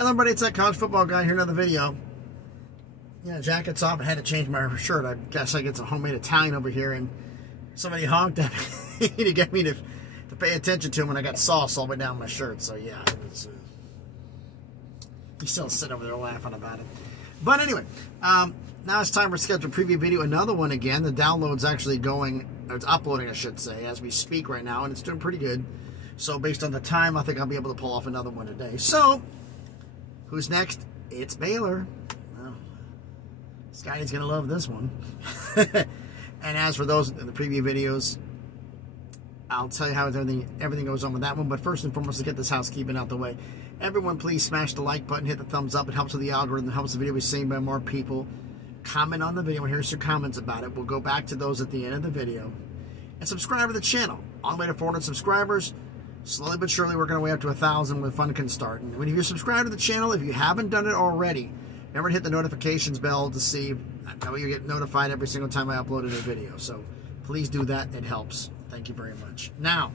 Hello everybody, it's that college football guy here, another video. Yeah, jacket's off. I had to change my shirt. I guess I get some homemade Italian over here, and somebody honked at me to get me to pay attention to him, and I got sauce all the way down my shirt. So yeah, it was, he's still sitting over there laughing about it. But anyway, now it's time for scheduled preview video. Another one again. The download's actually going, or it's uploading, I should say, as we speak right now, and it's doing pretty good. So based on the time, I think I'll be able to pull off another one today. So, who's next? It's Baylor. Oh, Scotty's going to love this one. And as for those in the preview videos, I'll tell you how everything goes on with that one. But first and foremost, to get this housekeeping out the way, everyone please smash the like button, hit the thumbs up. It helps with the algorithm, it helps the video be seen by more people. Comment on the video, and here's your comments about it. We'll go back to those at the end of the video. And subscribe to the channel. On the way to 400 subscribers. Slowly but surely, we're going to way up to 1,000 when fun can start. And when you're subscribed to the channel, if you haven't done it already, remember to hit the notifications bell to see how you get notified every single time I upload a new video. So please do that. It helps. Thank you very much. Now,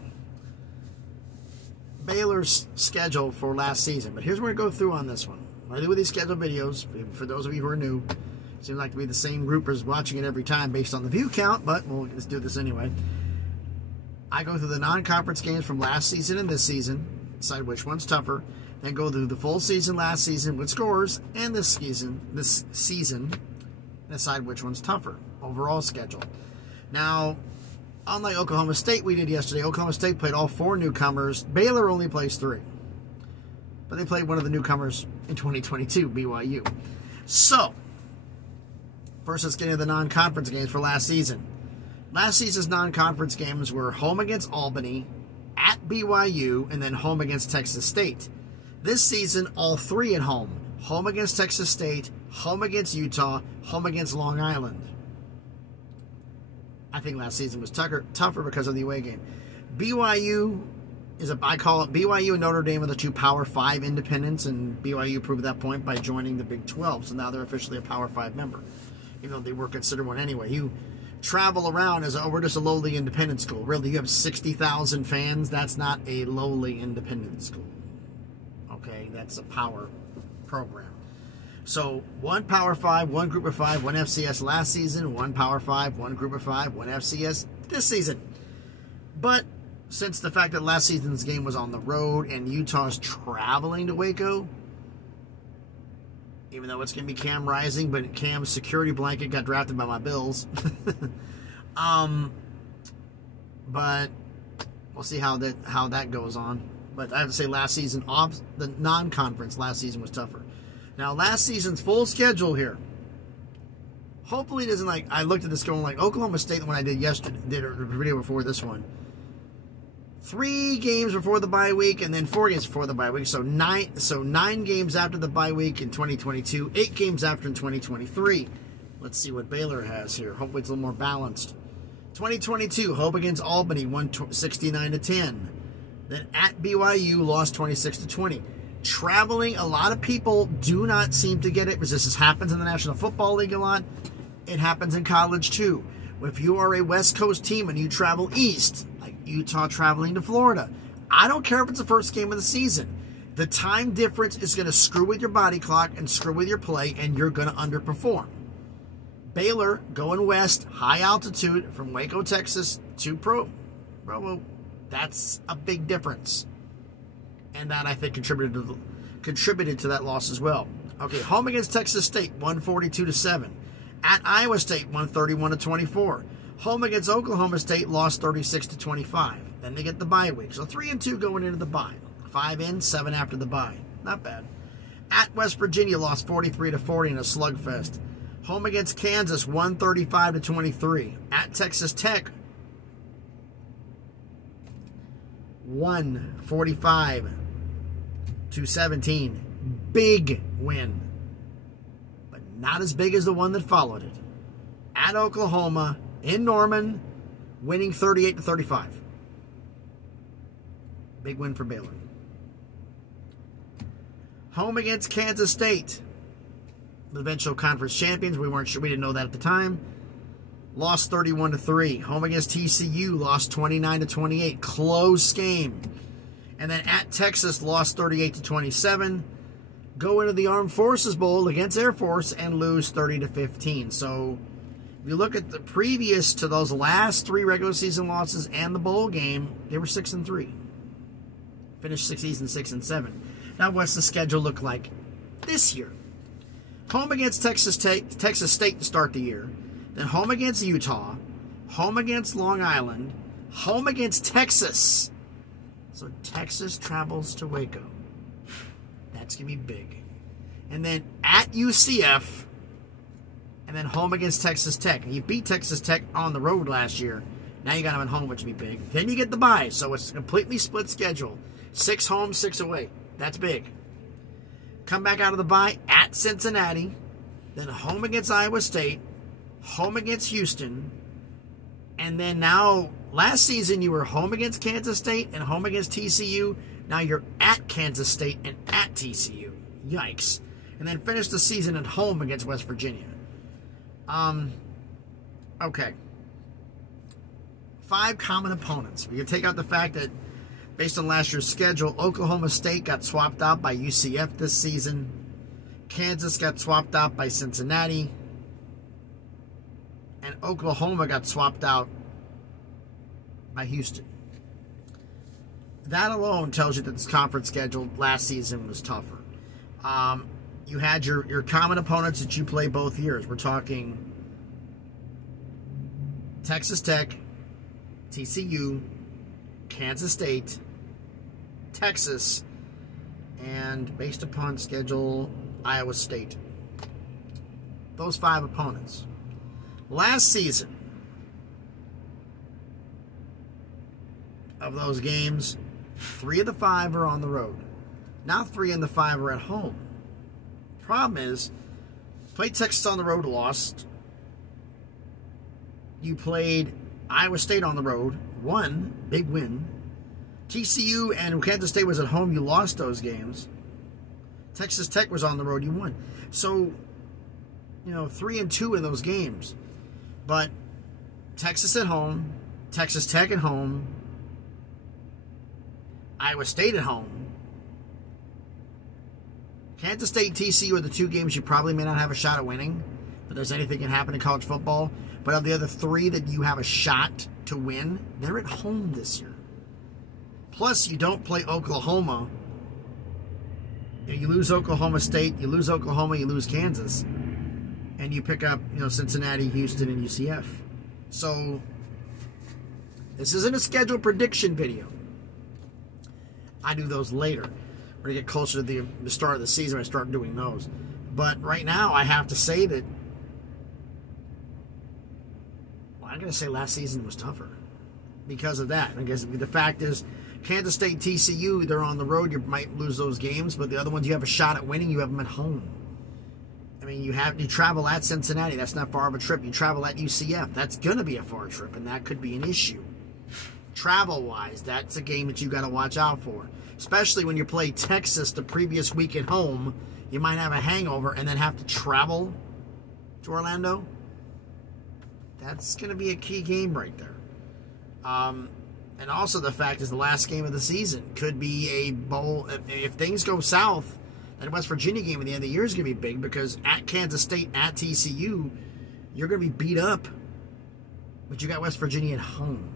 Baylor's schedule for last season. But here's where we go through on this one. What I do with these scheduled videos, for those of you who are new, it seems like to be the same groupers watching it every time based on the view count, but we'll just do this anyway. I go through the non-conference games from last season and this season, decide which one's tougher, then go through the full season last season with scores, and this season, decide which one's tougher. Overall schedule. Now, unlike Oklahoma State we did yesterday, Oklahoma State played all 4 newcomers. Baylor only plays 3. But they played one of the newcomers in 2022, BYU. So, first let's get into the non-conference games for last season. Last season's non-conference games were home against Albany, at BYU, and then home against Texas State. This season, all 3 at home. Home against Texas State, home against Utah, home against Long Island. I think last season was tougher because of the away game. BYU I call it BYU and Notre Dame are the 2 Power 5 independents, and BYU proved that point by joining the Big 12. So now they're officially a Power 5 member, even though they were considered one anyway. You travel around as, oh, we're just a lowly independent school. Really, you have 60,000 fans. That's not a lowly independent school. Okay, that's a power program. So 1 Power 5, 1 Group of 5, 1 FCS last season, 1 Power 5, 1 Group of 5, 1 FCS this season. But since the fact that last season's game was on the road and Utah's traveling to Waco, even though it's going to be Cam Rising, but Cam's security blanket got drafted by my Bills. But we'll see how that goes on. But I have to say, last season, the non-conference last season was tougher. Now, last season's full schedule here. Hopefully it isn't like, I looked at this going like Oklahoma State, the one I did yesterday, did a video before this one. 3 games before the bye week, and then 4 games before the bye week. So 9 games after the bye week in 2022, 8 games after in 2023. Let's see what Baylor has here. Hopefully it's a little more balanced. 2022, home against Albany, won 69-10. Then at BYU, lost 26-20. Traveling, a lot of people do not seem to get it, because this happens in the National Football League a lot. It happens in college too. If you are a West Coast team and you travel east, like Utah traveling to Florida, I don't care if it's the first game of the season. The time difference is going to screw with your body clock and screw with your play, and you're going to underperform. Baylor going west, high altitude from Waco, Texas to Provo. That's a big difference. And that, I think, contributed to that loss as well. Okay, home against Texas State, 142-7. At Iowa State, 131-24. Home against Oklahoma State, lost 36-25. Then they get the bye week. So 3-2 going into the bye. 5 in, 7 after the bye. Not bad. At West Virginia, lost 43-40 in a slugfest. Home against Kansas, 135-23. At Texas Tech, 145-17. Big win. Not as big as the one that followed it. At Oklahoma, in Norman, winning 38-35. Big win for Baylor. Home against Kansas State, the eventual conference champions. We weren't sure, we didn't know that at the time. Lost 31-3. Home against TCU, lost 29-28. Close game. And then at Texas, lost 38-27. go into the Armed Forces Bowl against Air Force and lose 30-15. So if you look at the previous to those last 3 regular season losses and the bowl game, they were 6-3. Finished 6 season 6-7. Now what's the schedule look like this year? Home against Texas State to start the year. Then home against Utah. Home against Long Island. Home against Texas. So Texas travels to Waco. That's going to be big. And then at UCF. And then home against Texas Tech. And you beat Texas Tech on the road last year. Now you got them at home, which would be big. Then you get the bye. So it's a completely split schedule. 6 home, 6 away. That's big. Come back out of the bye at Cincinnati. Then home against Iowa State. Home against Houston. And then now, last season you were home against Kansas State and home against TCU. Now you're at Kansas State and at TCU. Yikes. And then finish the season at home against West Virginia. Okay. 5 common opponents. We can take out the fact that based on last year's schedule, Oklahoma State got swapped out by UCF this season. Kansas got swapped out by Cincinnati. And Oklahoma got swapped out by Houston. That alone tells you that this conference schedule last season was tougher. You had your common opponents that you play both years. We're talking Texas Tech, TCU, Kansas State, Texas, and based upon schedule, Iowa State. Those 5 opponents. Last season, of those games, 3 of the 5 are on the road. Now 3 of the 5 are at home. Problem is, played Texas on the road, lost. You played Iowa State on the road, won, big win. TCU and Kansas State was at home, you lost those games. Texas Tech was on the road, you won. So, 3-2 in those games. But Texas at home, Texas Tech at home, Iowa State at home. Kansas State and TCU are the 2 games you probably may not have a shot at winning. But there's anything can happen in college football. But of the other 3 that you have a shot to win, they're at home this year. Plus, you don't play Oklahoma. You lose Oklahoma State, you lose Oklahoma, you lose Kansas. And you pick up, Cincinnati, Houston, and UCF. So, this isn't a schedule prediction video. I do those later. We're going to get closer to the start of the season when I start doing those. But right now, I have to say that, I'm going to say last season was tougher because of that. I guess the fact is, Kansas State, TCU, they're on the road. You might lose those games, but the other ones you have a shot at winning, you have them at home. I mean, you travel at Cincinnati. That's not far of a trip. You travel at UCF. That's going to be a far trip, and that could be an issue. Travel-wise, that's a game that you got to watch out for. Especially when you play Texas the previous week at home, you might have a hangover and then have to travel to Orlando. That's going to be a key game right there. And also the fact is the last game of the season could be a bowl. If things go south, that West Virginia game at the end of the year is going to be big because at Kansas State, at TCU, you're going to be beat up. But you got West Virginia at home,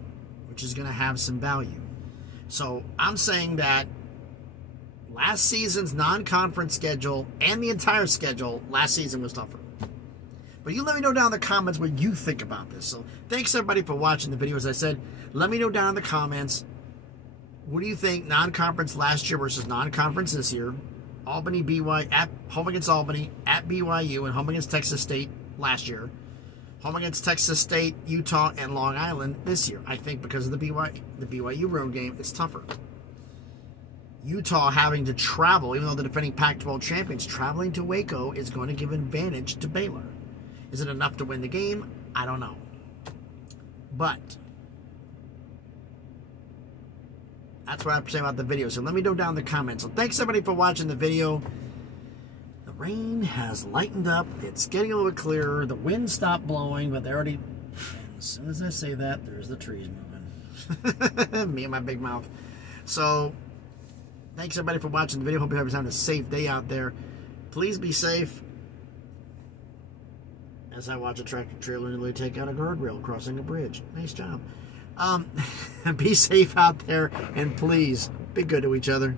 which is going to have some value. So I'm saying that last season's non-conference schedule and the entire schedule last season was tougher. But you let me know down in the comments what you think about this. So thanks everybody for watching the video. As I said, let me know down in the comments, what do you think non-conference last year versus non-conference this year? Albany, BYU, at home against Albany, at BYU, and home against Texas State last year. Home against Texas State, Utah, and Long Island this year. I think because of the BYU road game, it's tougher. Utah having to travel, even though the defending Pac-12 champions, traveling to Waco is going to give advantage to Baylor. Is it enough to win the game? I don't know. But that's what I have to say about the video. So let me know down in the comments. So thanks everybody for watching the video. The rain has lightened up. It's getting a little clearer. The wind stopped blowing, but they already... And as soon as I say that, there's the trees moving. Me and my big mouth. So Thanks, everybody, for watching the video. Hope you're having a safe day out there. Please be safe. As I watch a tractor trailer nearly take out a guardrail crossing a bridge. Nice job. Be safe out there, and please be good to each other.